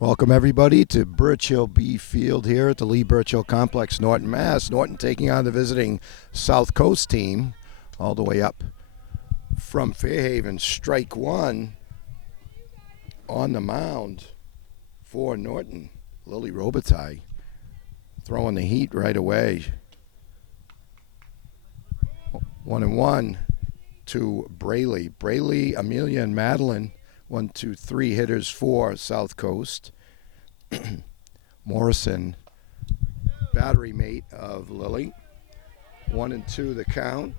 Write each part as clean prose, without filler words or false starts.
Welcome, everybody, to Birchill B Field here at the Lee Birchill Complex, Norton, Mass. Norton taking on the visiting South Coast team all the way up from Fairhaven. Strike one on the mound for Norton. Lily Robitaille throwing the heat right away. 1-1 to Braley. Braley, Amelia, and Madeline. 1, 2, 3 hitters for South Coast. Morrison, battery mate of Lily. 1-2 the count.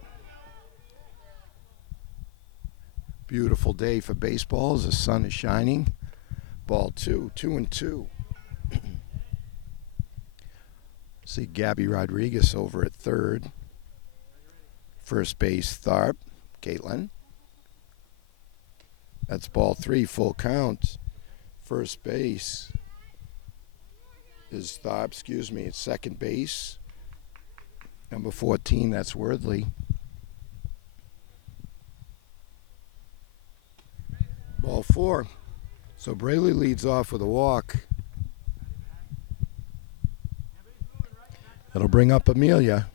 Beautiful day for baseball as the sun is shining. Ball 2, 2-2. See Gabby Rodriguez over at third. First base, Tharp, Caitlin. That's ball 3, full count. First base is Tharp, it's second base. Number 14, that's Worthley. Ball 4. So Braley leads off with a walk. It'll bring up Amelia.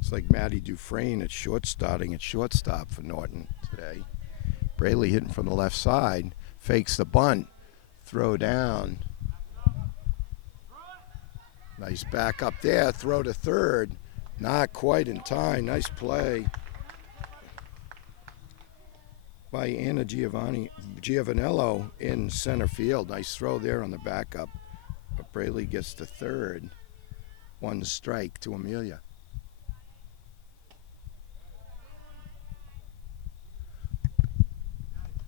It's like Maddie Dufresne at shortstop for Norton today. Braley hitting from the left side, fakes the bunt, throw down. Nice back up there, throw to third. Not quite in time, nice play by Anna Giovanello in center field. Nice throw there on the backup. But Braley gets to third. 1 strike to Amelia.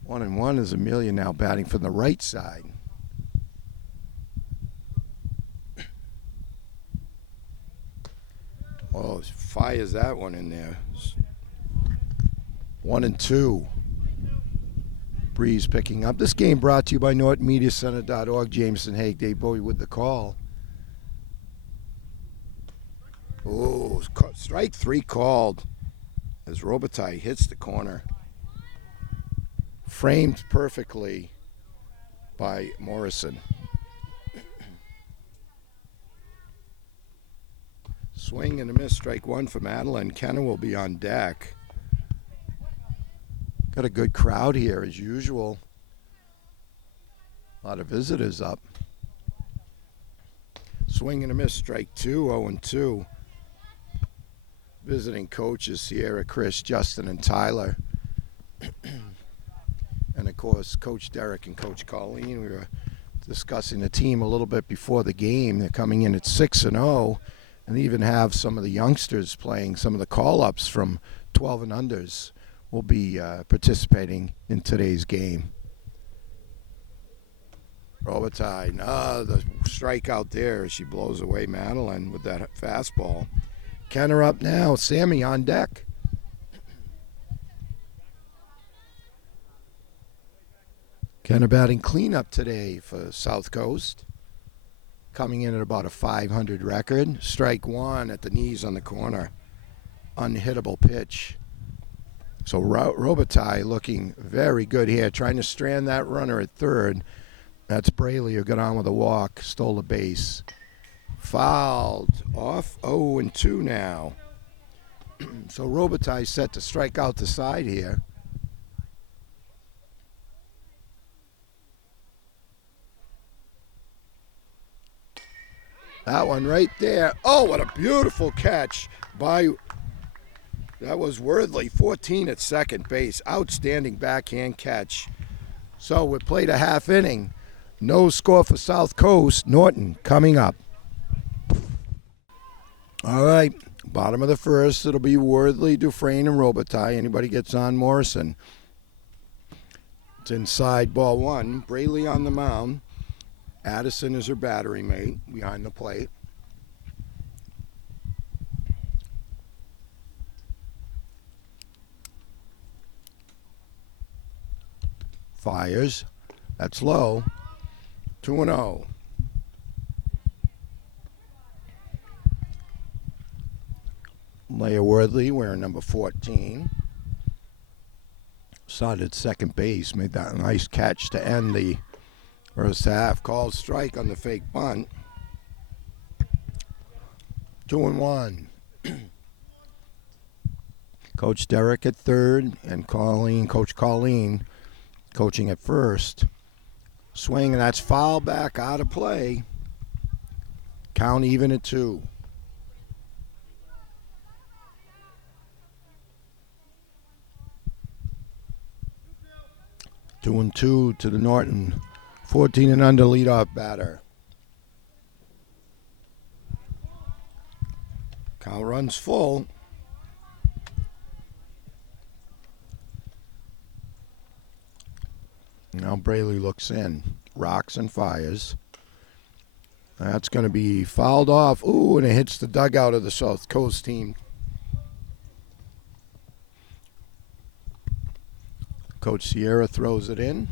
1-1 is Amelia now batting from the right side. Oh, fires that one in there. 1-2. Breeze picking up. This game brought to you by NortonMediaCenter.org. Jameson Haig, Dave Bowie with the call. Oh, strike 3 called as Robitaille hits the corner. Framed perfectly by Morrison. Swing and a miss, strike 1 for Madeline. Kenna will be on deck. Got a good crowd here as usual. A lot of visitors up. Swing and a miss, strike 2, 0-2. Visiting coaches, Sierra, Chris, Justin, and Tyler. And of course, Coach Derek and Coach Colleen. We were discussing the team a little bit before the game. They're coming in at 6-0, and they even have some of the youngsters playing. Some of the call-ups from 12 and unders will be participating in today's game. Robitaille, the strikeout there. She blows away Madeline with that fastball. Kenner up now. Sammy on deck. Kenner batting cleanup today for South Coast. Coming in at about a 500 record. Strike 1 at the knees on the corner. Unhittable pitch. So Robitaille looking very good here. Trying to strand that runner at third. That's Braley who got on with a walk. Stole the base. Fouled off. 0-2 now. So Robitaille set to strike out the side here. That one right there. Oh, what a beautiful catch by, that was Worthley, 14 at second base. Outstanding backhand catch. So we played a half inning. No score for South Coast. Norton coming up. All right, bottom of the first. It'll be Worthley, Dufresne, and Robitaille. Anybody gets on, Morrison. It's inside ball 1. Braley on the mound. Addison is her battery mate behind the plate. Fires. That's low. 2-0. Leia Worthley wearing number 14. started second base, made that nice catch to end the first half. Called strike on the fake bunt. 2-1. Coach Derek at third and Coach Colleen coaching at first. Swing, and that's foul back out of play. Count even at 2. Two and 2 to the Norton 14 and under leadoff batter. Count runs full. Now Braley looks in, rocks and fires. That's going to be fouled off. Ooh, and it hits the dugout of the South Coast team. Coach Sierra throws it in.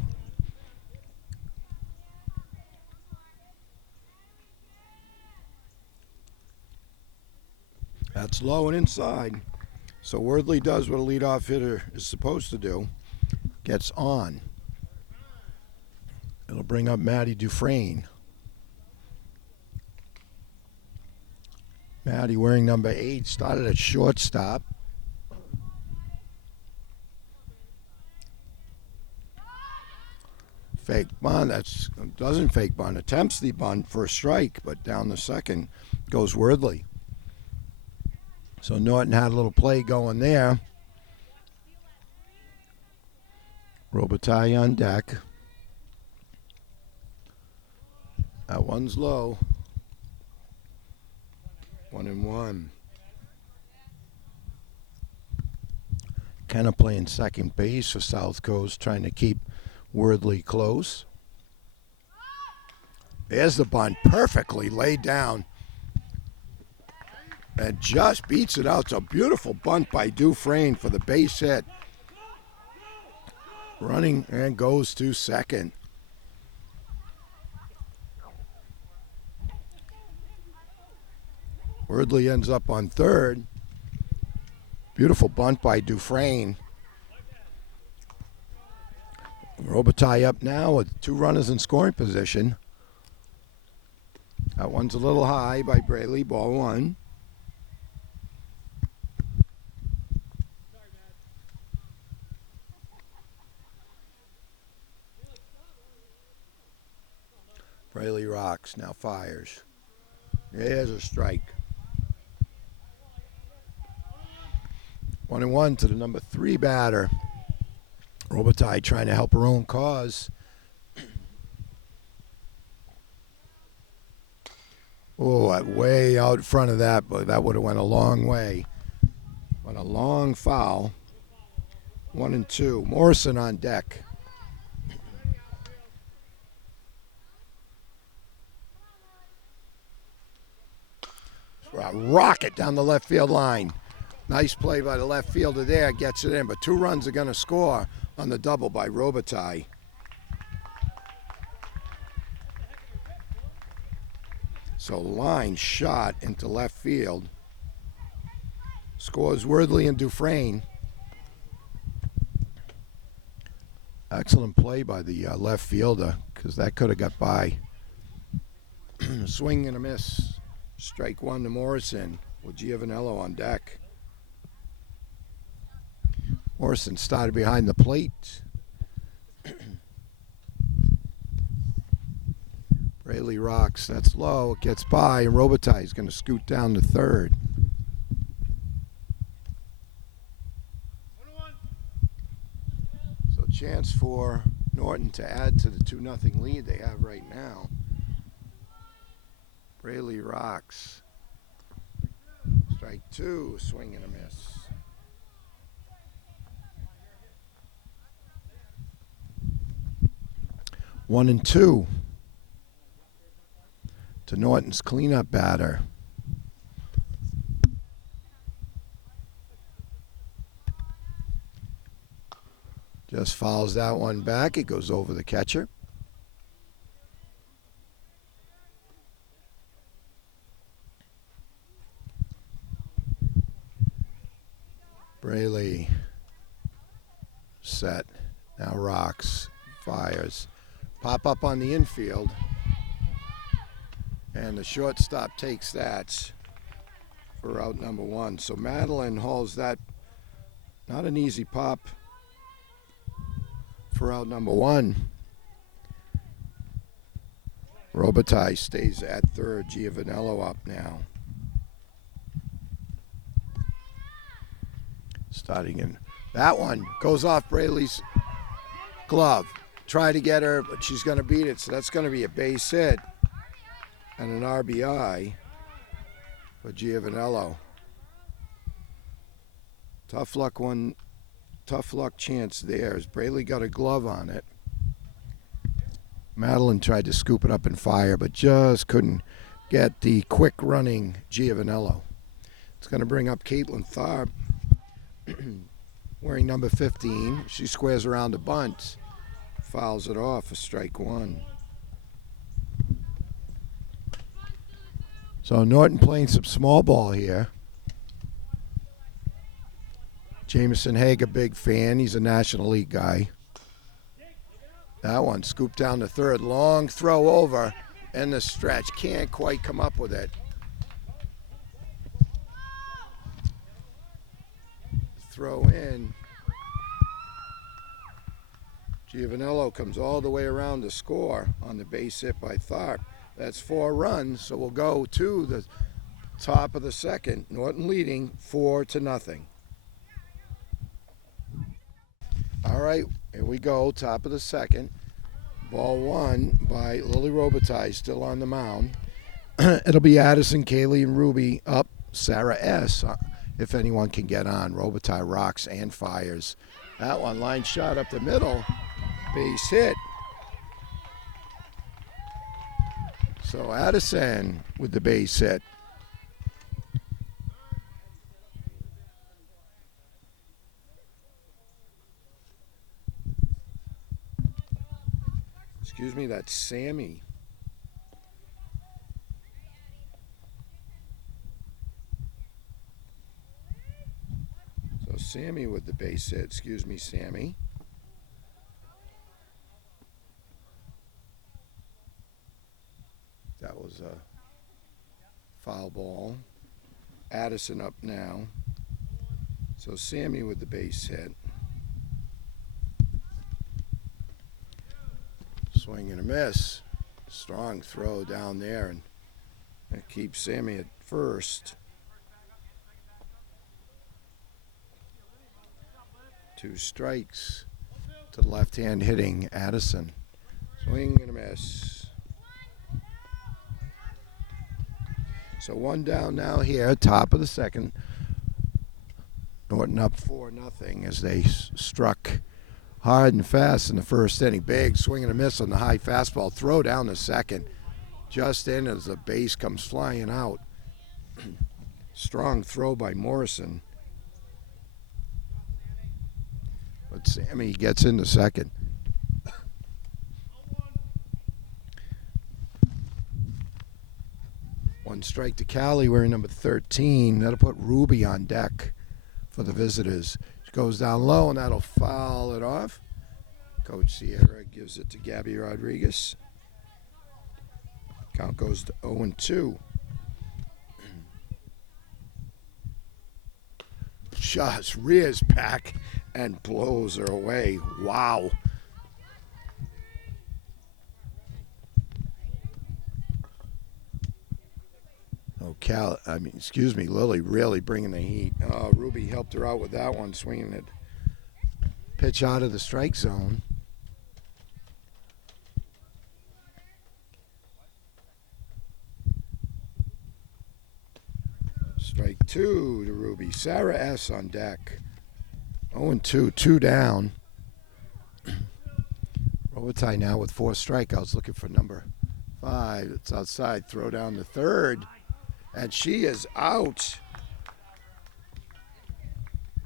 That's low and inside. So Worthley does what a leadoff hitter is supposed to do. Gets on. It'll bring up Maddie Dufresne. Maddie wearing number 8, started at shortstop. Fake bunt, doesn't fake bunt, attempts the bunt for a strike, but down the second goes Worthley. So Norton had a little play going there. Robitaille on deck. That one's low. 1-1. Kenna playing second base for South Coast, trying to keep Worthley close. There's the bunt, perfectly laid down. And just beats it out. It's a beautiful bunt by Dufresne for the base hit. Running and goes to second. Worthley ends up on third. Beautiful bunt by Dufresne. Robitaille up now with 2 runners in scoring position. That one's a little high by Braley, ball 1. Braley rocks, now fires. There's a strike. 1-1 to the number 3 batter. Robitaille trying to help her own cause. Oh, way out front of that, but that would have went a long way. Went a long foul. 1-2. Morrison on deck. A rocket down the left field line. Nice play by the left fielder there, gets it in, but 2 runs are going to score on the double by Robitaille. So line shot into left field. Scores Worthley and Dufresne. Excellent play by the left fielder, because that could have got by. Swing and a miss. Strike 1 to Morrison with Giovanello on deck. Morrison started behind the plate. Braley rocks. That's low. It gets by, and Robitaille is going to scoot down to third. So chance for Norton to add to the 2-0 lead they have right now. Braley rocks. Strike 2, swing and a miss. One and 2 to Norton's cleanup batter. Just fouls that one back. It goes over the catcher. Braley set. Now rocks, fires. Pop up on the infield. And the shortstop takes that for out number 1. So Madeline hauls that. Not an easy pop for out number 1. Robitaille stays at third. Giovanello up now. Starting in. That one goes off Braley's glove. Try to get her, but she's going to beat it. So that's going to be a base hit and an RBI for Giovanello. Tough luck chance there as Braley got a glove on it. Madeline tried to scoop it up and fire, but just couldn't get the quick running Giovanello. It's going to bring up Caitlin Tharp, wearing number 15. She squares around the bunt, fouls it off for strike 1. So Norton playing some small ball here. Jameson Haig, a big fan. He's a National League guy. That one scooped down to third. Long throw over in the stretch. Can't quite come up with it. Throw in. Giovanello comes all the way around to score on the base hit by Tharp. That's 4 runs, so we'll go to the top of the second. Norton leading 4-0. All right, here we go, top of the second. Ball 1 by Lily Robitaille, still on the mound. It'll be Addison, Kaylee, and Ruby up. Sarah S., if anyone can get on. Robitaille rocks and fires. That one, line shot up the middle. Base hit. So Addison with the base hit. Excuse me, that's Sammy. So Sammy with the base hit. Excuse me, Sammy. That was a foul ball. Addison up now. So Sammy with the base hit. Swing and a miss. Strong throw down there, and that keeps Sammy at first. 2 strikes to the left-hand hitting Addison. Swing and a miss. So 1 down now here, top of the second. Norton up 4-0 as they struck hard and fast in the first inning. Big swing and a miss on the high fastball. Throw down the second. Just in as the base comes flying out. Strong throw by Morrison. But Sammy gets in the second. One strike to Callie wearing number 13. That'll put Ruby on deck for the visitors. She goes down low, and that'll foul it off. Coach Sierra gives it to Gabby Rodriguez. Count goes to 0-2. Just rears back and blows her away. Wow. Lily really bringing the heat. Ruby helped her out with that one, swinging it. Pitch out of the strike zone. Strike 2 to Ruby. Sarah S. on deck. 0-2, 2 down. Robitaille now with 4 strikeouts, looking for number 5. It's outside. Throw down the third. And she is out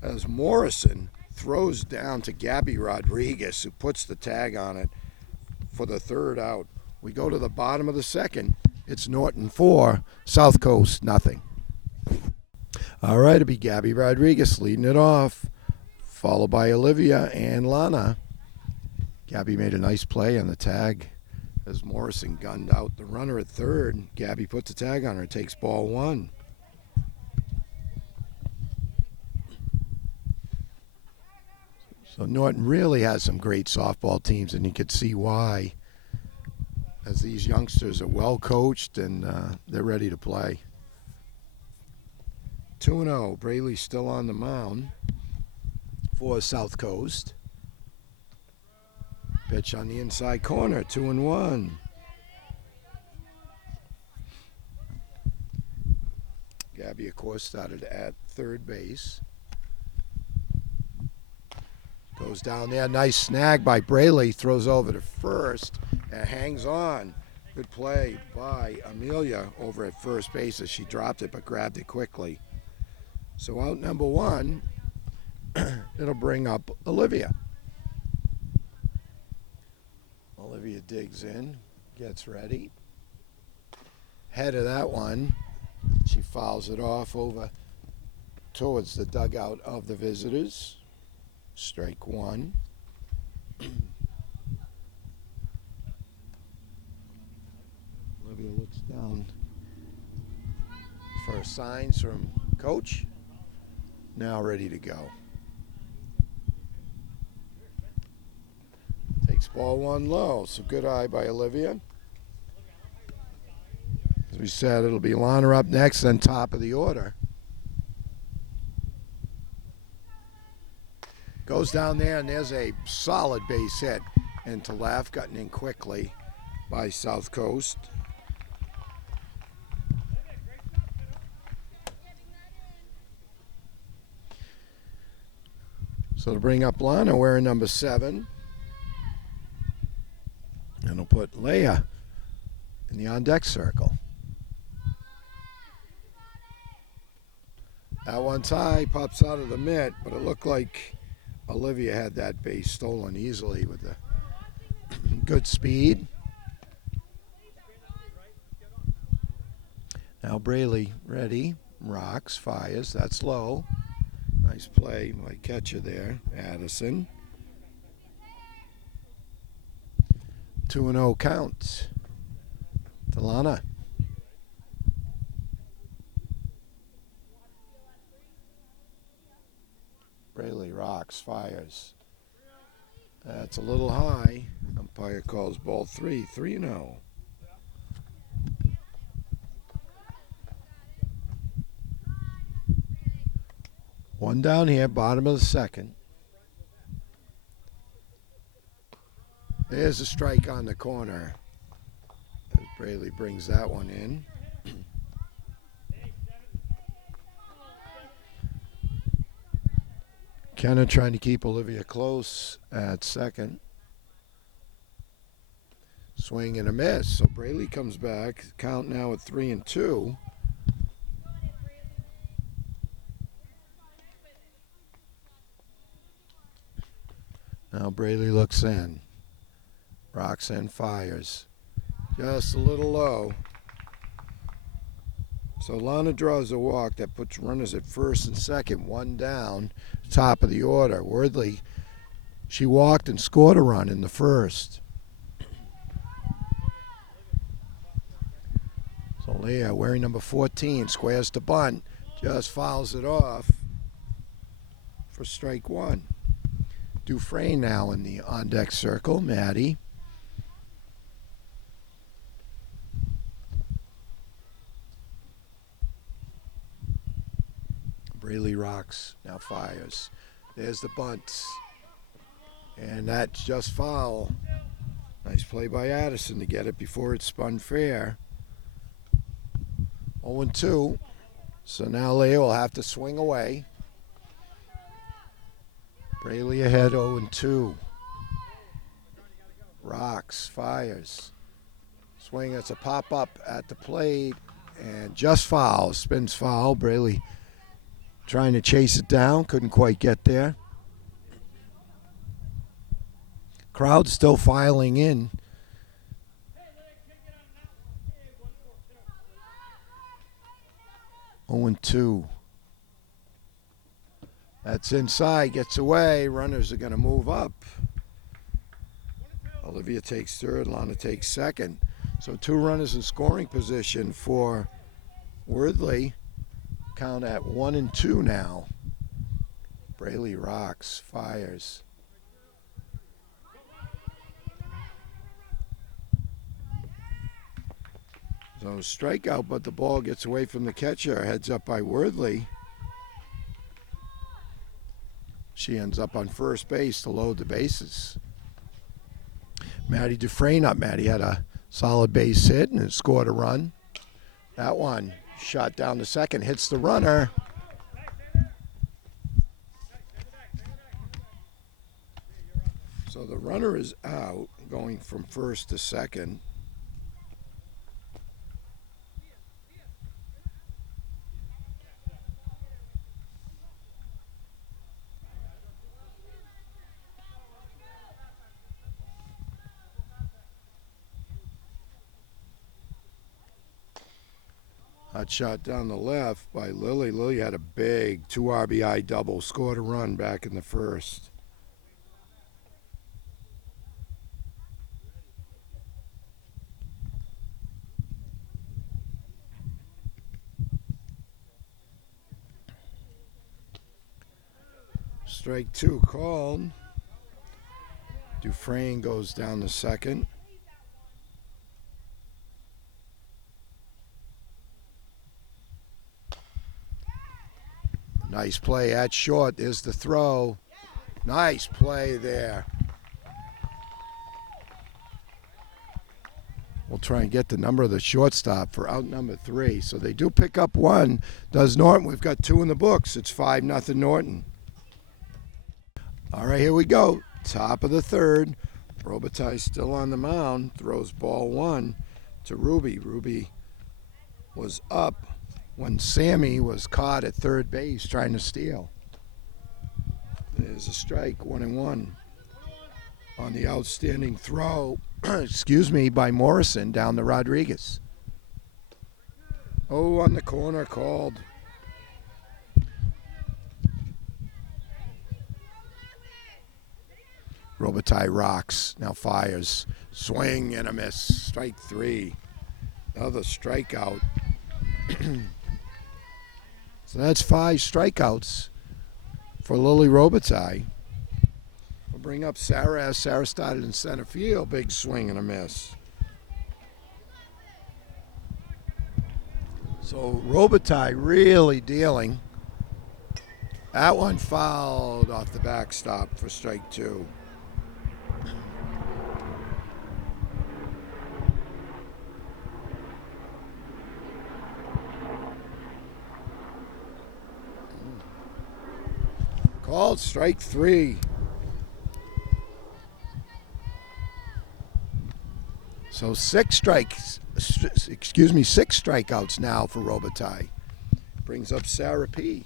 as Morrison throws down to Gabby Rodriguez, who puts the tag on it for the third out. We go to the bottom of the second. It's Norton 4, South Coast nothing. All right, it'll be Gabby Rodriguez leading it off, followed by Olivia and Lana. Gabby made a nice play on the tag as Morrison gunned out the runner at third. Gabby puts the tag on her, takes ball one. So Norton really has some great softball teams, and you could see why, as these youngsters are well coached and they're ready to play. 2-0. Braley still on the mound for South Coast. Pitch on the inside corner, 2-1. Gabby, of course, started at third base. Goes down there, nice snag by Braley, throws over to first and hangs on. Good play by Amelia over at first base as she dropped it but grabbed it quickly. So out number one, it'll bring up Olivia. Olivia digs in, gets ready. Head of that one, she fouls it off over towards the dugout of the visitors. Strike one. Olivia looks down for signs from coach. Now ready to go. Takes ball one low, so good eye by Olivia. As we said, it'll be Lana up next, then top of the order. Goes down there, and there's a solid base hit into left, gotten in quickly by South Coast. So to bring up Lana wearing number 7. And we'll put Leia in the on-deck circle. That one's high, pops out of the mitt, but it looked like Olivia had that base stolen easily with the good speed. Now Braley ready, rocks, fires, that's low. Nice play by catcher there, Addison. 2-0 count. Delana. Braley rocks, fires. That's a little high. Umpire calls ball 3, 3-0. One down here, bottom of the second. There's a strike on the corner as Braley brings that one in. Kenna trying to keep Olivia close at second. Swing and a miss. So Braley comes back. Count now at 3-2. Now Braley looks in. Rocks in, fires. Just a little low. So Lana draws a walk that puts runners at first and second, one down, top of the order. Worthley, she walked and scored a run in the first. So Leah, wearing number 14, squares to bunt, just fouls it off for strike one. Dufresne now in the on-deck circle, Maddie. Braley rocks, now fires. There's the bunt. And that's just foul. Nice play by Addison to get it before it spun fair. 0-2. So now Leah will have to swing away. Braley ahead 0-2. Rocks, fires. Swing, it's a pop-up at the plate. And just foul, spins foul. Braley trying to chase it down, couldn't quite get there. Crowd still filing in. Oh, 2. That's inside, gets away. Runners are going to move up. Olivia takes third, Lana takes second. So 2 runners in scoring position for Worthley. Count at 1 and 2 now. Braley rocks, fires. So strikeout, but the ball gets away from the catcher. Heads up by Worthley. She ends up on first base to load the bases. Maddie Dufresne up. Maddie had a solid base hit and scored a run. That one shot down to second, hits the runner. So the runner is out, going from first to second. Hot shot down the left by Lily. Lily had a big 2 RBI double, scored a run back in the first. Strike 2 called. Dufresne goes down to second. Nice play at short. There's the throw. Nice play there. We'll try and get the number of the shortstop for out number 3. So they do pick up 1. Does Norton. We've got 2 in the books. It's 5-0 Norton. All right, here we go. Top of the third. Robitaille still on the mound. Throws ball 1 to Ruby. Ruby was up when Sammy was caught at third base trying to steal. There's a strike, 1-1 on the outstanding throw, by Morrison down to Rodriguez. Oh, on the corner called. Robitaille rocks, now fires. Swing and a miss, strike 3. Another strikeout. So that's 5 strikeouts for Lily Robitaille. We'll bring up Sarah as Sarah started in center field. Big swing and a miss. So Robitaille really dealing. That one fouled off the backstop for strike 2. Called strike 3. So 6 strikeouts now for Robitaille. Brings up Sarah P.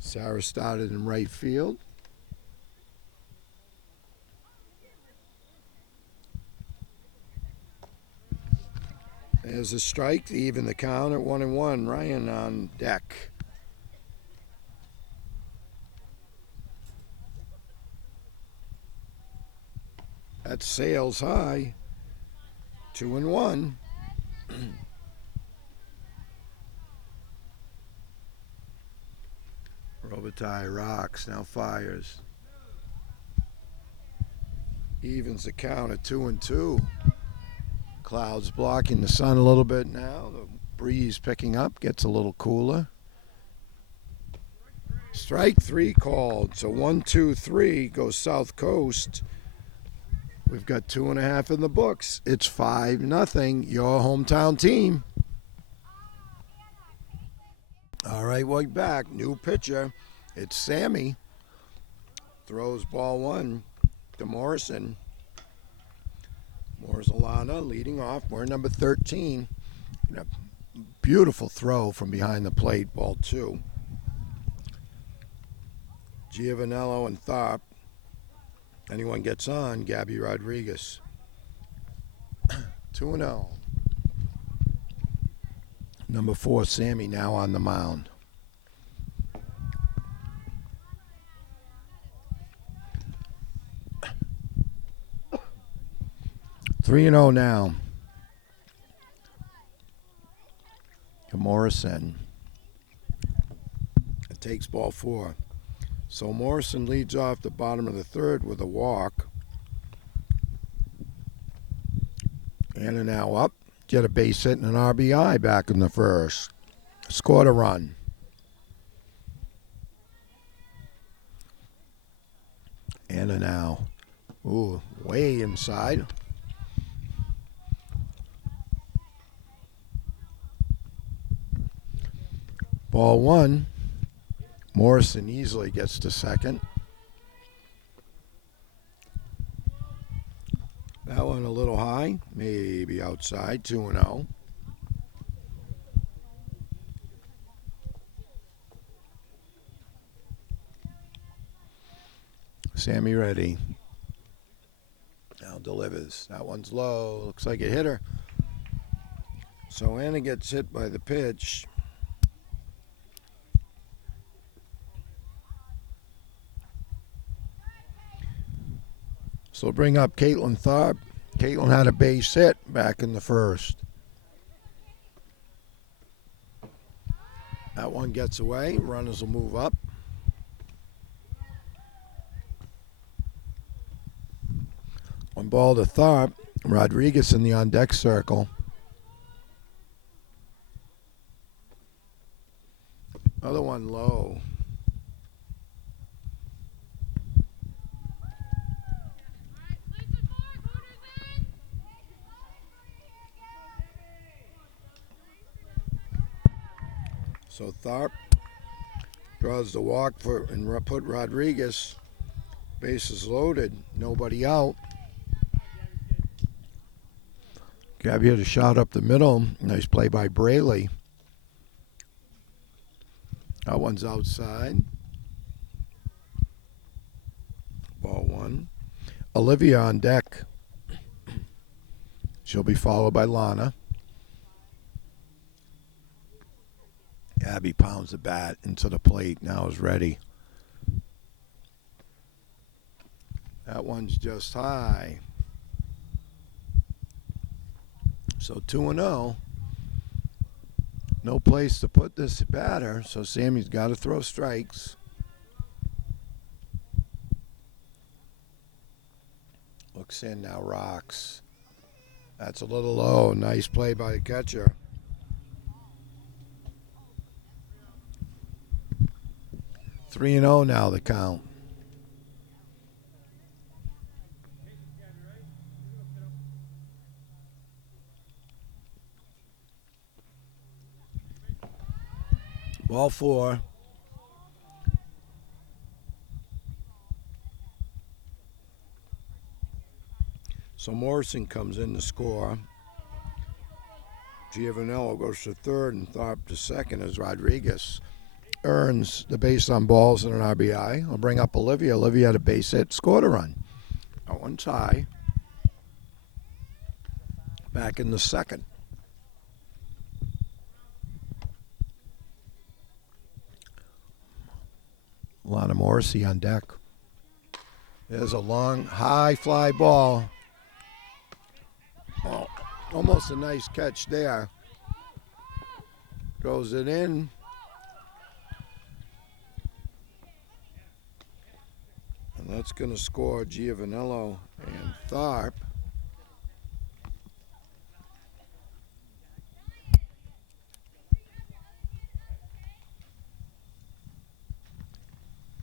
Sarah started in right field. There's a strike to even the count at 1-1. Ryan on deck. That sails high. 2-1. Robitaille rocks, now fires. Evens the count at 2-2. Clouds blocking the sun a little bit now. The breeze picking up, gets a little cooler. Strike 3 called. So 1, 2, 3 goes South Coast. We've got 2.5 in the books. It's 5-0, your hometown team. All right, we're back. New pitcher. It's Sammy. Throws ball 1 to Morrison. Morzolana leading off. We're number 13. A beautiful throw from behind the plate, ball 2. Giovanello and Tharp. Anyone gets on, Gabby Rodriguez. 2-0. Number 4, Sammy, now on the mound. 3-0 now. Morrison. It takes ball 4. So Morrison leads off the bottom of the third with a walk. Anna now up. Get a base hit and an RBI back in the first. Scored a run. Anna now. Ooh, way inside. Ball 1. Morrison easily gets to second. That one a little high, maybe outside, 2-0. Sammy ready. Now delivers. That one's low. Looks like a hitter. So Anna gets hit by the pitch. So bring up Caitlin Tharp. Caitlin had a base hit back in the first. That one gets away. Runners will move up. One ball to Tharp. Rodriguez in the on-deck circle. Other one low. So Tharp draws the walk and put Rodriguez. Bases loaded. Nobody out. Gabby had a shot up the middle. Nice play by Braley. That one's outside. Ball 1. Olivia on deck. She'll be followed by Lana. Gabby pounds the bat into the plate. Now is ready. That one's just high. So 2-0. No place to put this batter, so Sammy's got to throw strikes. Looks in now, rocks. That's a little low. Nice play by the catcher. Three and 0 now, the count. Ball 4. So Morrison comes in to score. Giovanello goes to third and Tharp to second as Rodriguez earns the base on balls and an RBI. I'll bring up Olivia. Olivia had a base hit, scored a run. That one's high. Back in the second. Lana Morrissey on deck. There's a long, high fly ball. Oh, almost a nice catch there. Goes it in. And that's going to score Giovanello and Tharp.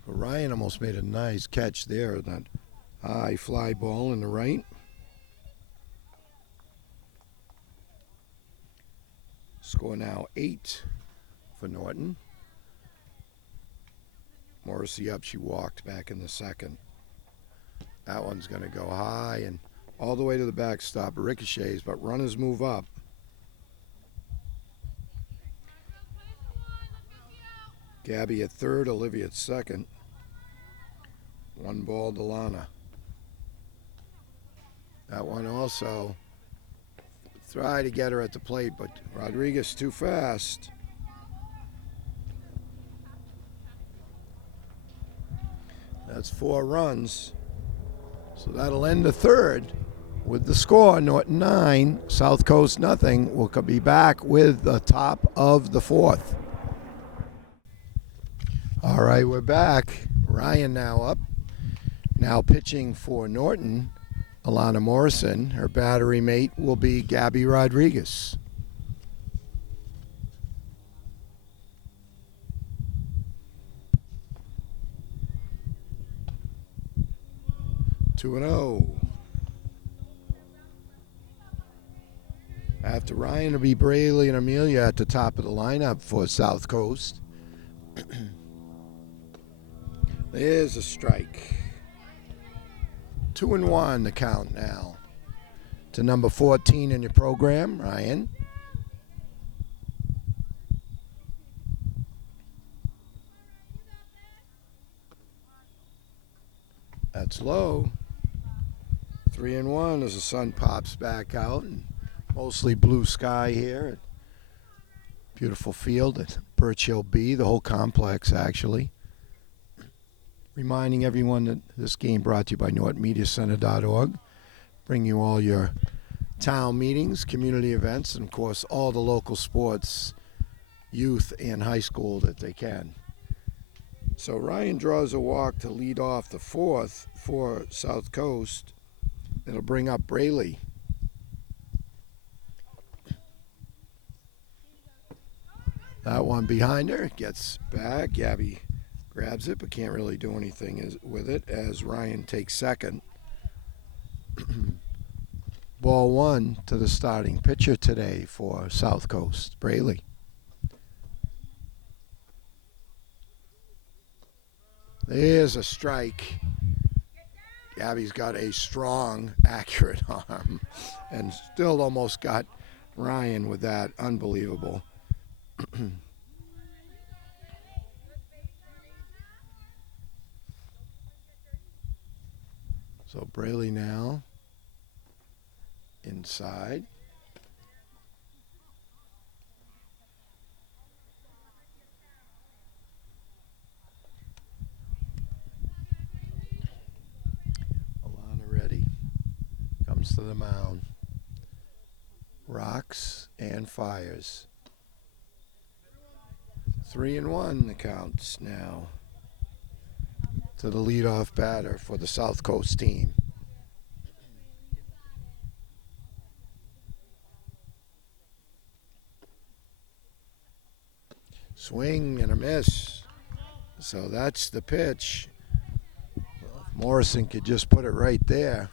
Ryan almost made a nice catch there. That high fly ball in the right. Score now 8 for Norton. Morrissey up, she walked back in the second. That one's going to go high and all the way to the backstop. Ricochets, but runners move up. Gabby at third, Olivia at second. One ball to Lana. That one also try to get her at the plate, but Rodriguez too fast. That's 4 runs. So that'll end the third. With the score, Norton 9, South Coast nothing. We'll be back with the top of the fourth. All right, we're back. Ryan now up. Now pitching for Norton, Alana Morrison. Her battery mate will be Gabby Rodriguez. Two and 0. After Ryan will be Braley and Amelia at the top of the lineup for South Coast. There's a strike. 2-1 the count now. To number 14 in your program, Ryan. That's low. 3-1 as the sun pops back out, and mostly blue sky here. Beautiful field at Birch Hill B, the whole complex actually. Reminding everyone that this game brought to you by NortonMediaCenter.org. Bring you all your town meetings, community events, and of course all the local sports, youth and high school that they can. So Ryan draws a walk to lead off the fourth for South Coast. It'll bring up Braley. That one behind her gets back. Gabby grabs it but can't really do anything with it as Ryan takes second. Ball one to the starting pitcher today for South Coast, Braley. There's a strike. Gabby's got a strong, accurate arm and still almost got Ryan with that. Unbelievable. So Braley now inside. Alana ready. Comes to the mound. Rocks and fires. 3-1 the counts now to the leadoff batter for the South Coast team. Swing and a miss. So that's the pitch. Well, if Morrison could just put it right there.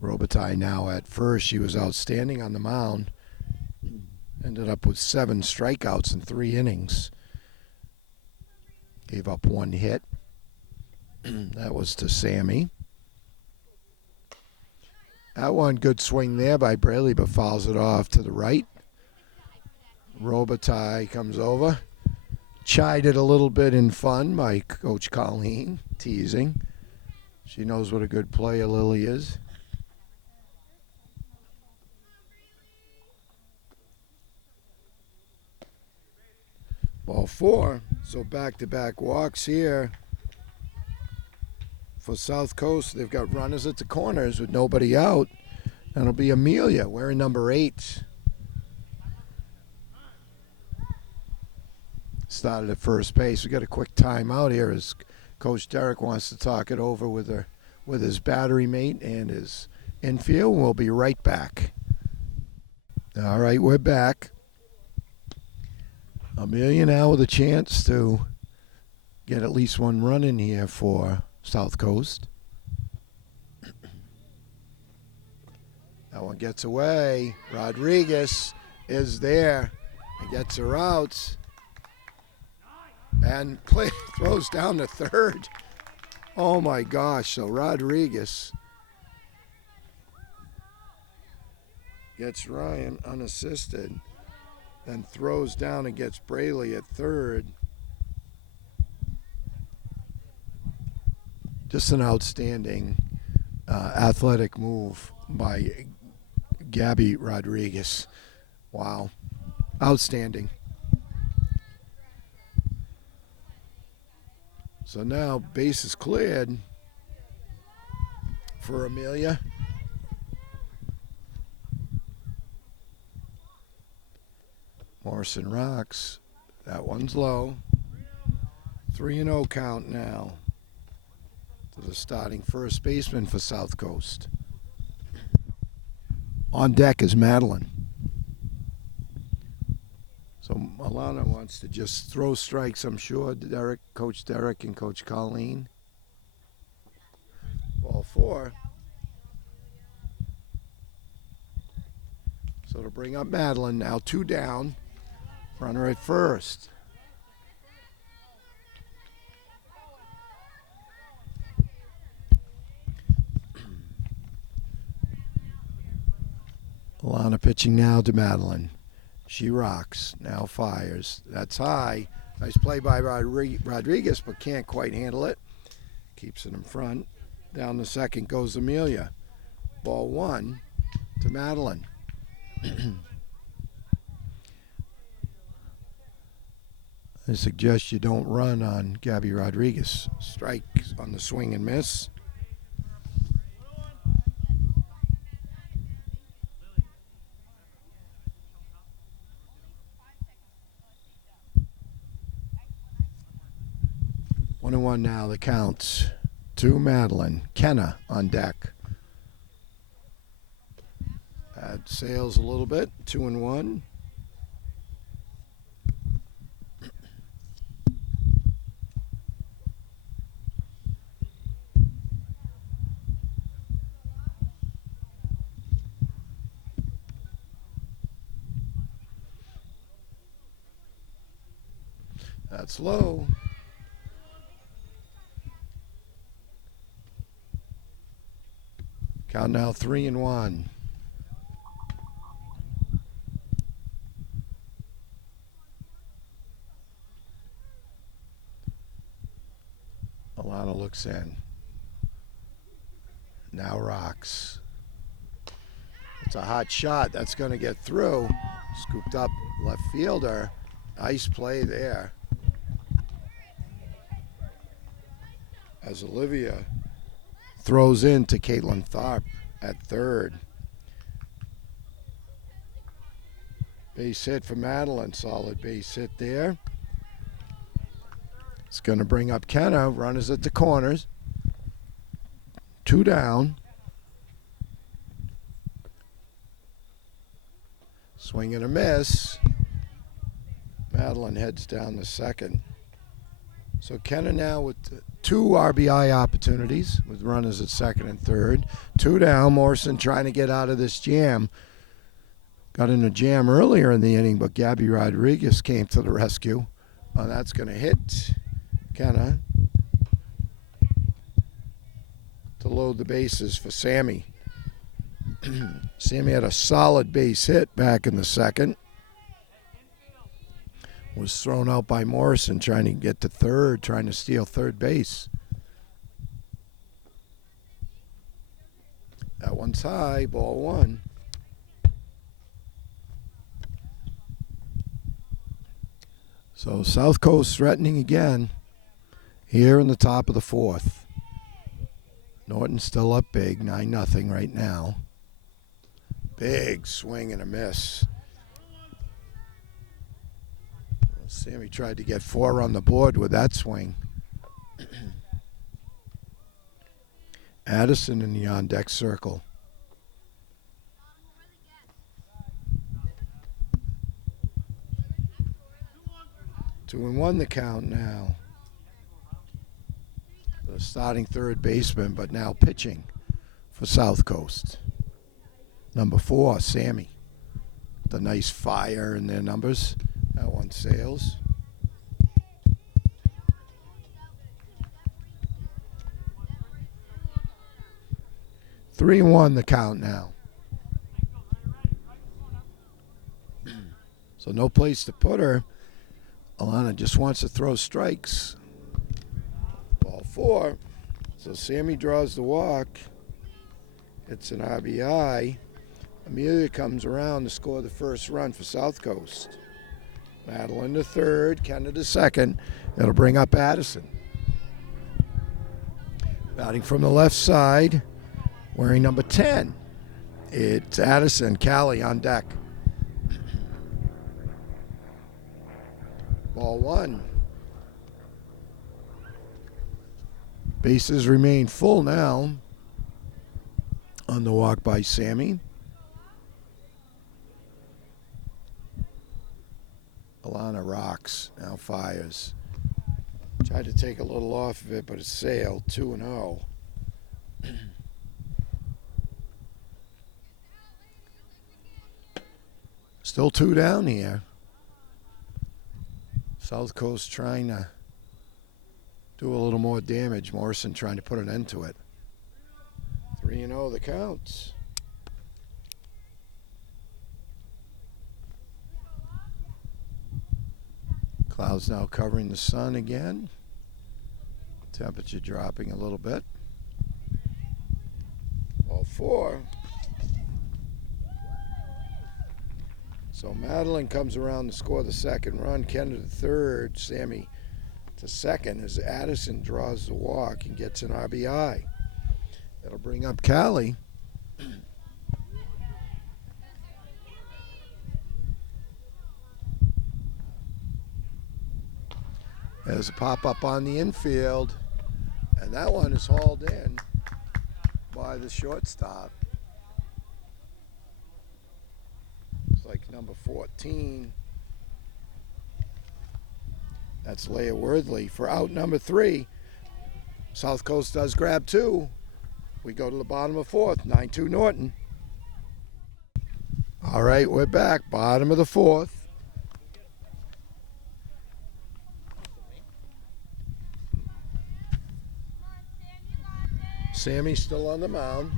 Robitaille now at first. She was outstanding on the mound. Ended up with 7 strikeouts in 3 innings. Gave up 1 hit. That was to Sammy. That one good swing there by Braley, but fouls it off to the right. Robitaille comes over. Chided a little bit in fun by Coach Colleen, teasing. She knows what a good player Lily is. Ball 4. So back-to-back walks here for South Coast. They've got runners at the corners with nobody out. That'll be Amelia wearing number 8. Started at first base. We got a quick timeout here as Coach Derek wants to talk it over with his battery mate and his infield. We'll be right back. All right, we're back. Amelia now with a chance to get at least 1 run in here for South Coast. That one gets away. Rodriguez is there. He gets her out. And throws down to third. Oh my gosh. So Rodriguez gets Ryan unassisted. Then throws down and gets Braley at third. Just an outstanding athletic move by Gabby Rodriguez. Wow. Outstanding. So now base is cleared for Amelia. Morrison rocks. That one's low. 3-0 count now to the starting first baseman for South Coast. On deck is Madeline. So Alana wants to just throw strikes, I'm sure. Coach Derek and Coach Colleen. Ball 4. So to bring up Madeline, now 2 down. Runner at first. Alana pitching now to Madeline. She rocks, now fires. That's high. Nice play by Rodriguez, but can't quite handle it. Keeps it in front. Down the second goes Amelia. Ball 1 to Madeline. I suggest you don't run on Gabby Rodriguez. Strike on the swing and miss. One and one now, the counts to Madeline. Kenna on deck. Add sails a little bit. 2 and 1. That's low. Count now 3 and 1. Alana looks in. Now rocks. It's a hot shot. That's going to get through. Scooped up left fielder. Nice play there. As Olivia throws in to Caitlin Tharp at third. Base hit for Madeline. Solid base hit there. It's going to bring up Kenna. Runners at the corners. 2 down. Swing and a miss. Madeline heads down the second. So Kenna now with 2 RBI opportunities with runners at second and third. 2 down. Morrison trying to get out of this jam. Got in a jam earlier in the inning, but Gabby Rodriguez came to the rescue. That's going to hit Kenna to load the bases for Sammy. Sammy had a solid base hit back in the second. Was thrown out by Morrison trying to get to third, trying to steal third base. That one's high, ball 1. So South Coast threatening again here in the top of the 4th. Norton still up big, 9-0 right now. Big swing and a miss. Sammy tried to get 4 on the board with that swing. Addison in the on-deck circle. 2 and 1 the count now. The starting third baseman, but now pitching for South Coast. Number 4, Sammy. The nice fire in their numbers. That one sails. Three and 1 the count now. So no place to put her. Alana just wants to throw strikes. Ball 4. So Sammy draws the walk. It's an RBI. Amelia comes around to score the first run for South Coast. Madeline to third, Kenna to second. It'll bring up Addison. Batting from the left side, wearing number 10. It's Addison, Callie on deck. Ball one. Bases remain full now on the walk by Sammy. Alana rocks, now fires. Tried to take a little off of it, but it sailed 2-0. Still 2 down here. South Coast trying to do a little more damage. Morrison trying to put an end to it. 3-0 the counts. Clouds now covering the sun again. Temperature dropping a little bit. Ball 4. So Madeline comes around to score the second run. Kenner to third. Sammy to second as Addison draws the walk and gets an RBI. That'll bring up Callie. There's a pop-up on the infield, and that one is hauled in by the shortstop. It's like number 14. That's Leah Worthley for out number 3. South Coast does grab 2. We go to the bottom of 4th, 9-2 Norton. All right, we're back, bottom of the 4th. Sammy's still on the mound.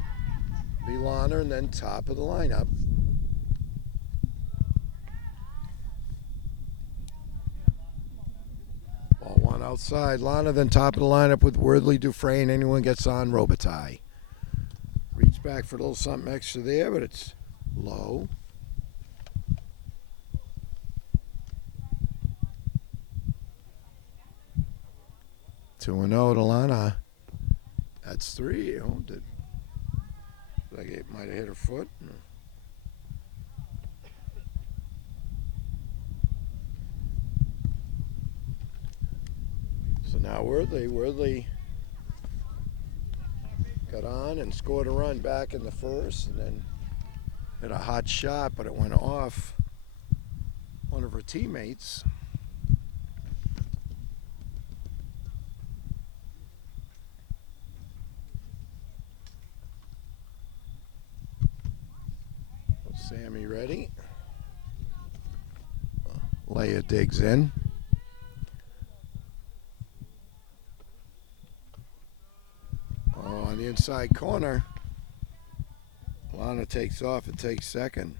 Milana and then top of the lineup. Ball 1 outside. Lana then top of the lineup with Worthley, Dufresne. Anyone gets on, Robitaille. Reach back for a little something extra there, but it's low. Two and 0 to Lana. That's 3. Oh, like it might have hit her foot. So now Worthley got on and scored a run back in the first, and then hit a hot shot, but it went off one of her teammates. Sammy ready. Leia digs in. Oh, on the inside corner. Lana takes off and takes second.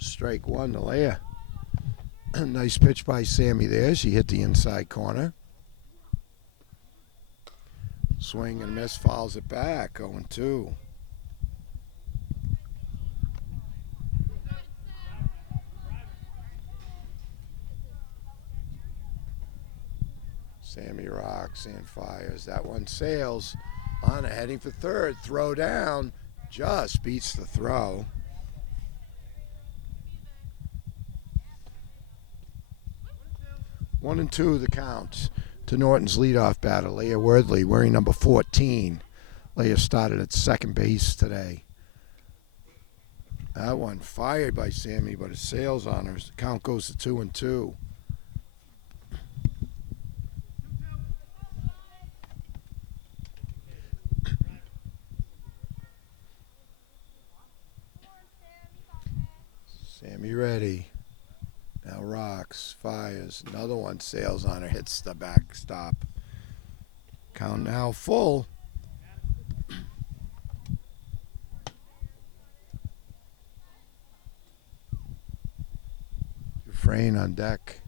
Strike 1 to Leia. Nice pitch by Sammy there. She hit the inside corner. Swing and miss, fouls it back. 0-2. Sammy rocks and fires. That one sails. Lana heading for third. Throw down. Just beats the throw. One and 2 the count to Norton's leadoff batter, Leah Worthley, wearing number 14. Leah started at second base today. That one fired by Sammy, but it sails on her. The count goes to 2-2. Sammy ready. Now rocks, fires. Another one sails on her, hits the backstop. Count now full. Dufresne on deck.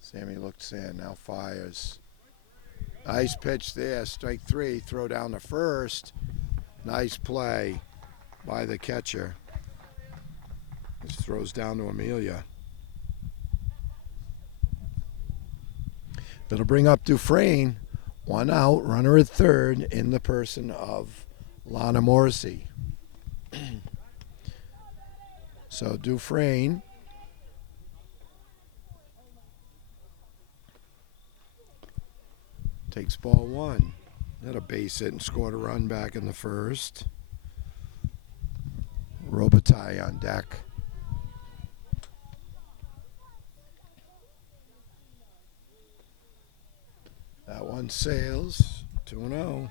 Sammy looks in, now fires. Nice pitch there, strike 3, throw down the first. Nice play by the catcher. This throws down to Amelia. It'll bring up Dufresne. 1 out, runner at third in the person of Lana Morrissey. So Dufresne takes ball one. Had a base hit and scored a run back in the first. Robitaille on deck. That one sails. 2-0.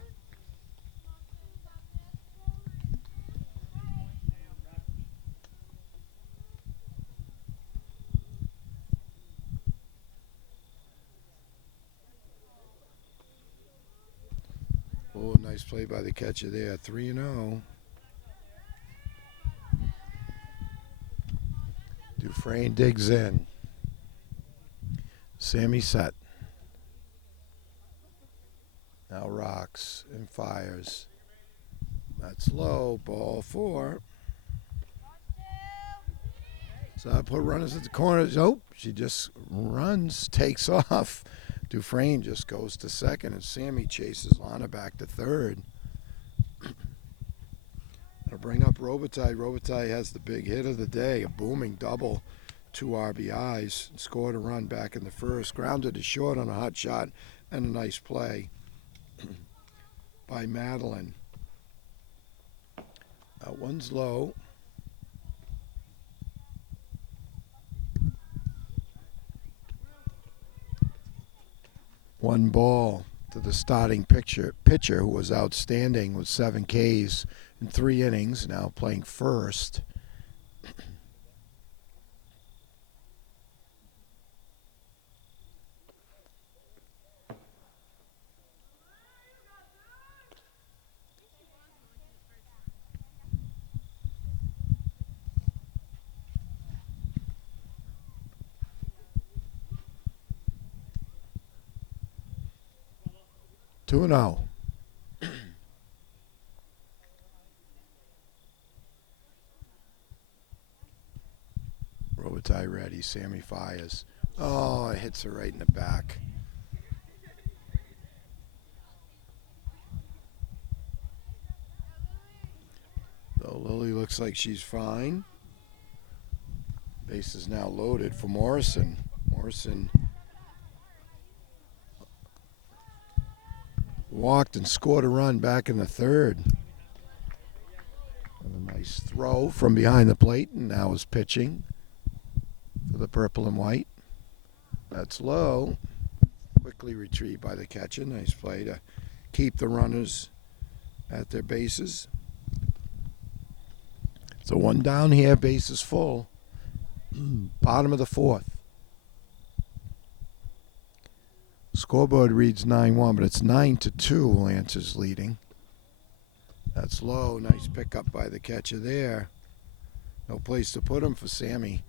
Oh, nice play by the catcher there. 3-0. Dufresne digs in. Sammy set. Now rocks and fires. That's low. Ball four. So I put runners at the corners. Oh, she just runs, takes off. Dufresne just goes to second, and Sammy chases Lana back to third. It'll bring up Robitaille. Robitaille has the big hit of the day, a booming double, 2 RBIs, scored a run back in the first, grounded to short on a hot shot, and a nice play by Madeline. That one's low. One ball to the starting pitcher who was outstanding with 7 Ks in 3 innings, now playing first. Two and 0. Robitaille ready. Sammy fires. Oh, it hits her right in the back. So Lily looks like she's fine. Base is now loaded for Morrison. Morrison walked and scored a run back in the third. And a nice throw from behind the plate, and now is pitching for the purple and white. That's low. Quickly retrieved by the catcher. Nice play to keep the runners at their bases. So 1 down here, base is full. Bottom of the 4th. Scoreboard reads 9-1, but it's 9-2. Lance's leading. That's low. Nice pickup by the catcher there. No place to put him for Sammy.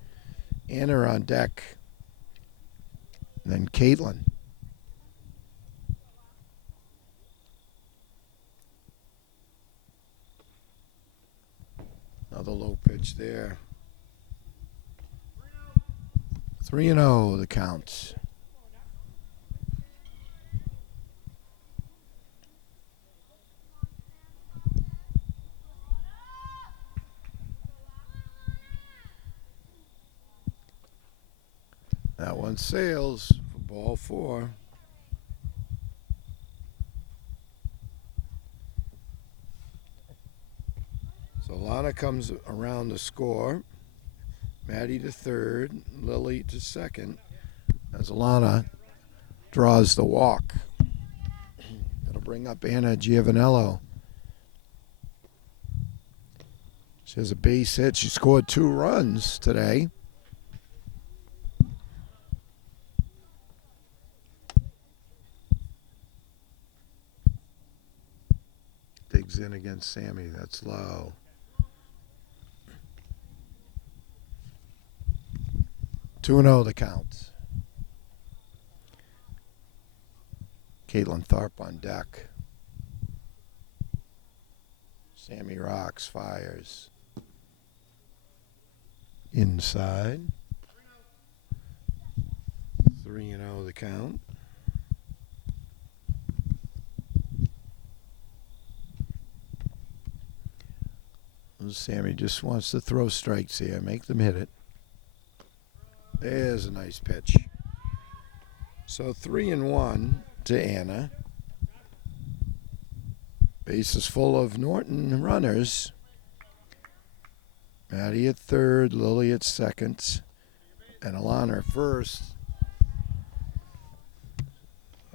Anna on deck. And then Caitlin. Another low pitch there. 3-0 the count. That one sails for ball 4. So Lana comes around to score. Maddie to third. Lily to second. As Lana draws the walk. It'll bring up Anna Giovanello. She has a base hit. She scored 2 runs today. Digs in against Sammy. That's low. Two and 0 the count. Caitlin Tharp on deck. Sammy rocks, fires. Inside. 3-0 the count. Sammy just wants to throw strikes here. Make them hit it. There's a nice pitch. So 3-1 to Anna. Base is full of Norton runners. Maddie at third, Lily at second, and Alana at first.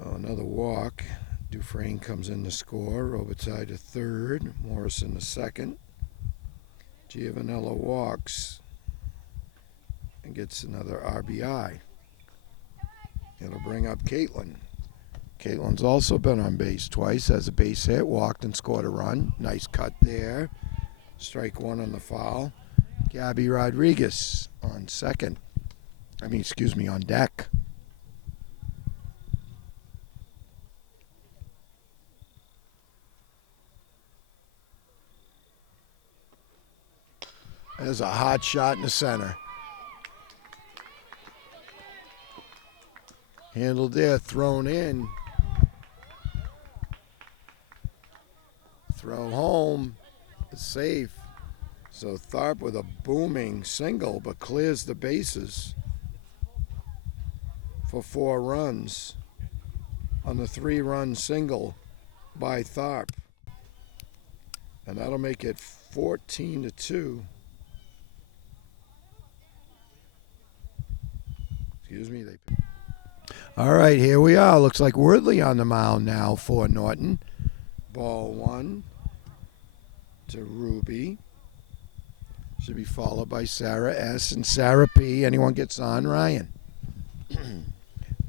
Oh, another walk. Dufresne comes in to score. Robitaille to third. Morrison to second. Giovanella walks and gets another RBI. It'll bring up Caitlin. Caitlin's also been on base twice, has a base hit, walked and scored a run. Nice cut there. Strike one on the foul. Gabby Rodriguez on second. On deck. There's a hot shot in the center. Handled there, thrown in. Throw home. It's safe. So Tharp with a booming single, but clears the bases for 4 runs on the 3-run single by Tharp. And that'll make it 14-2. Excuse me. All right, here we are. Looks like Wortley on the mound now for Norton. Ball 1 to Ruby. Should be followed by Sarah S. and Sarah P. Anyone gets on, Ryan.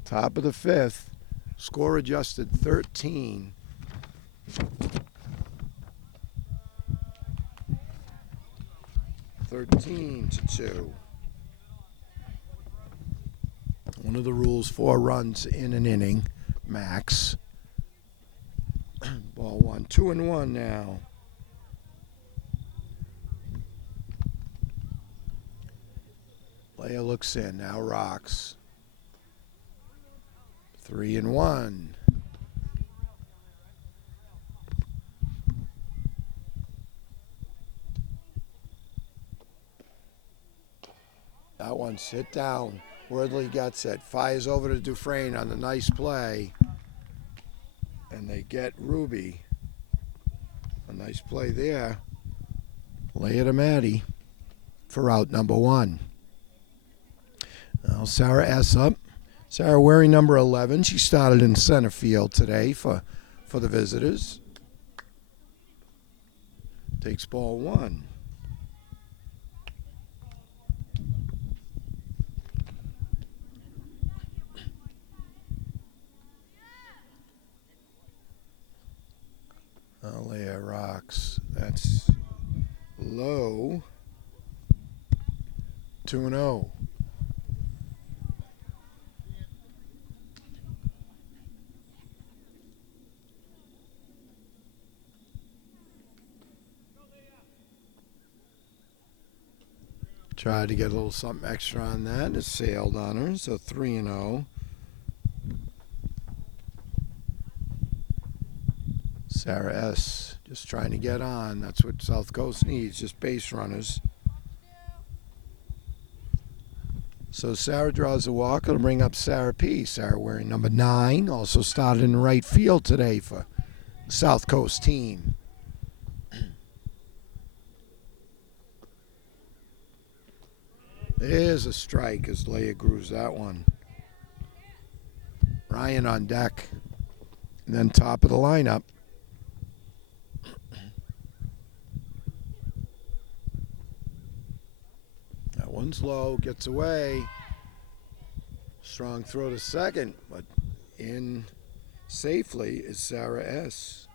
Top of the 5th. Score adjusted 13. (13-2). One of the rules, 4 runs in an inning, max. Ball 1, 2-1 now. Leia looks in, now rocks. 3-1. That one's hit down. Wordley gets it. Fires over to Dufresne on the nice play. And they get Ruby. A nice play there. Lay it to Maddie for out number 1. Now Sarah S. up. Sarah wearing number 11. She started in center field today for the visitors. Takes ball 1. Leia rocks. That's low. 2-0. Tried to get a little something extra on that. It sailed on her, so 3-0. Sarah S. just trying to get on. That's what South Coast needs, just base runners. So Sarah draws a walk. It'll bring up Sarah P. Sarah wearing number 9. Also started in right field today for the South Coast team. There's a strike as Leia grooves that one. Ryan on deck. And then top of the lineup. That one's low, gets away. Strong throw to second, but in safely is Sarah S.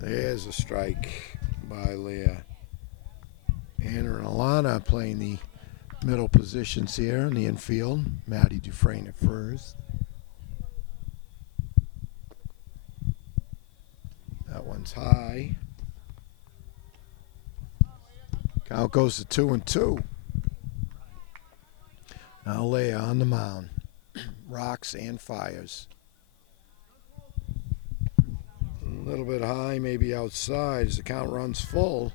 There's a strike by Leah. Anna and Alana playing the middle positions here in the infield. Maddie Dufresne at first. That one's high. Count goes to 2-2. Leah on the mound. Rocks and fires. A little bit high, maybe outside as the count runs full.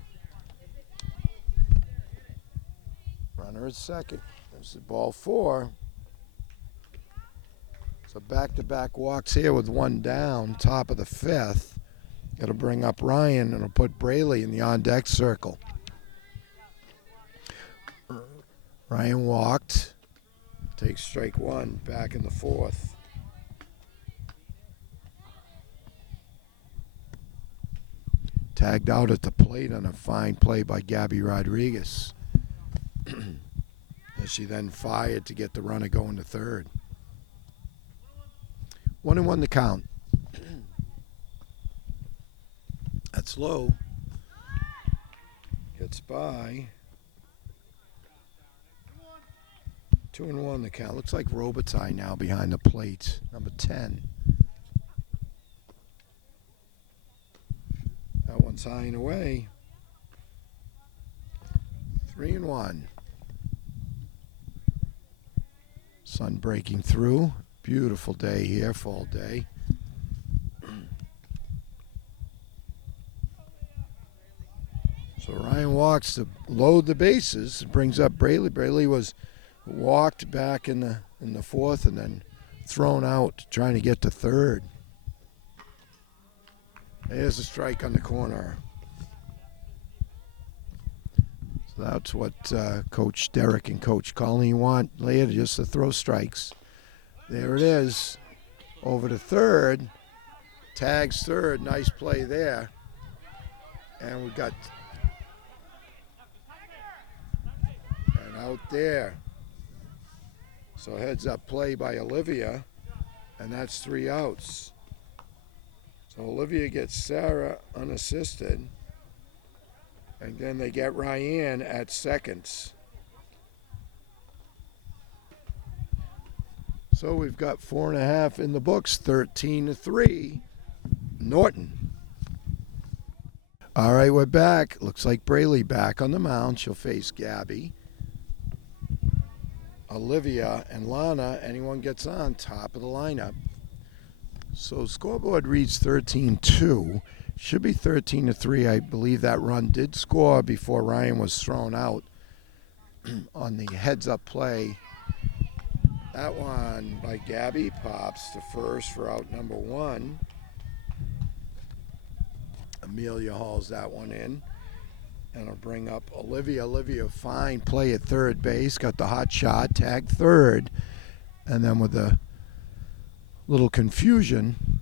Runner at second. There's the ball 4. So back-to-back walks here with one down, top of the 5th. It'll bring up Ryan and it'll put Braley in the on-deck circle. Ryan walked. Takes strike 1 back in the 4th. Tagged out at the plate on a fine play by Gabby Rodriguez. As she then fired to get the runner going to third. 1-1 the count. That's low. Gets by. 2-1 the count. Looks like Robitaille now behind the plate. Number 10. That one's high and away. 3-1. Sun breaking through. Beautiful day here, fall day. So Ryan walks to load the bases. Brings up Braley. Braley was walked back in the 4th and then thrown out trying to get to third. There's a strike on the corner. So that's what Coach Derek and Coach Colleen want later, just to throw strikes. There it is. Over to third. Tags third. Nice play there. And we got and out there. So heads up play by Olivia. And that's 3 outs. So Olivia gets Sarah unassisted. And then they get Ryan at seconds. So we've got 4.5 in the books, 13-3, Norton. All right, we're back. Looks like Braley back on the mound. She'll face Gabby, Olivia, and Lana. Anyone gets on, top of the lineup. So scoreboard reads 13-2. Should be 13-3. I believe that run did score before Ryan was thrown out on the heads-up play. That one by Gabby pops to first for out number 1. Amelia hauls that one in. And it'll bring up Olivia. Olivia, fine play at third base. Got the hot shot, tagged third. And then with a little confusion,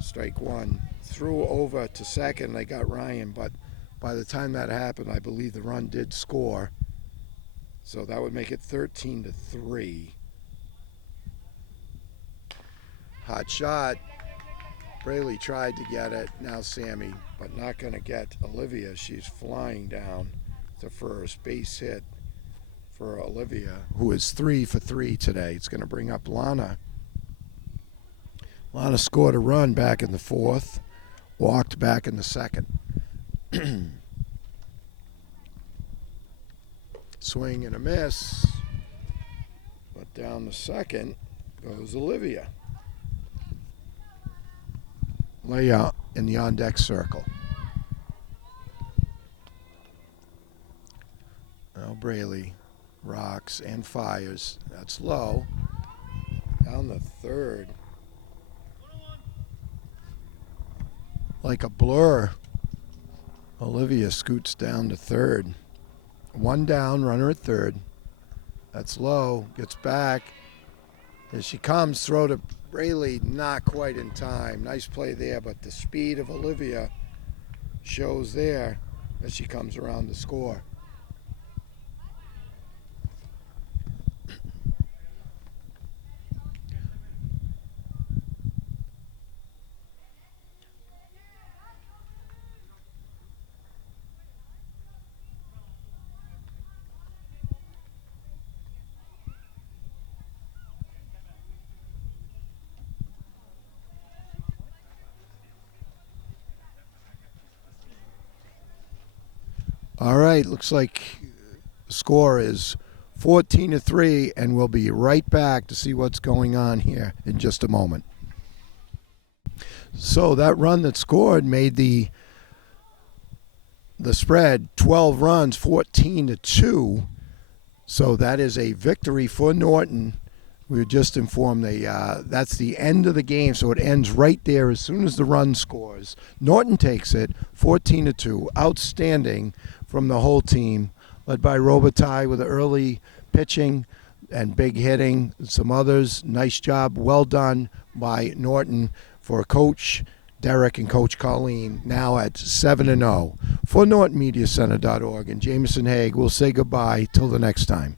strike 1. Threw over to second. They got Ryan. But by the time that happened, I believe the run did score. So that would make it 13-3. Hot shot. Braley tried to get it. Now Sammy, but not going to get Olivia. She's flying down to first. Base hit for Olivia, who is 3 for 3 today. It's going to bring up Lana. Lana scored a run back in the 4th. Walked back in the 2nd. Swing and a miss. But down the 2nd goes Olivia. Layout in the on-deck circle. Now Braley rocks and fires. That's low. Down the 3rd. Like a blur. Olivia scoots down to 3rd. 1 down, runner at 3rd. That's low. Gets back. As she comes, throw to Braley, not quite in time. Nice play there, but the speed of Olivia shows there as she comes around to score. All right, looks like the score is 14-3, and we'll be right back to see what's going on here in just a moment. So that run that scored made the spread 12 runs, 14-2. So that is a victory for Norton. We were just informed that's the end of the game, so it ends right there as soon as the run scores. Norton takes it 14-2. Outstanding from the whole team, led by Robitaille with the early pitching and big hitting. Some others, nice job, well done by Norton for Coach Derek and Coach Colleen, now at 7-0. For NortonMediaCenter.org and Jameson Haig, we'll say goodbye till the next time.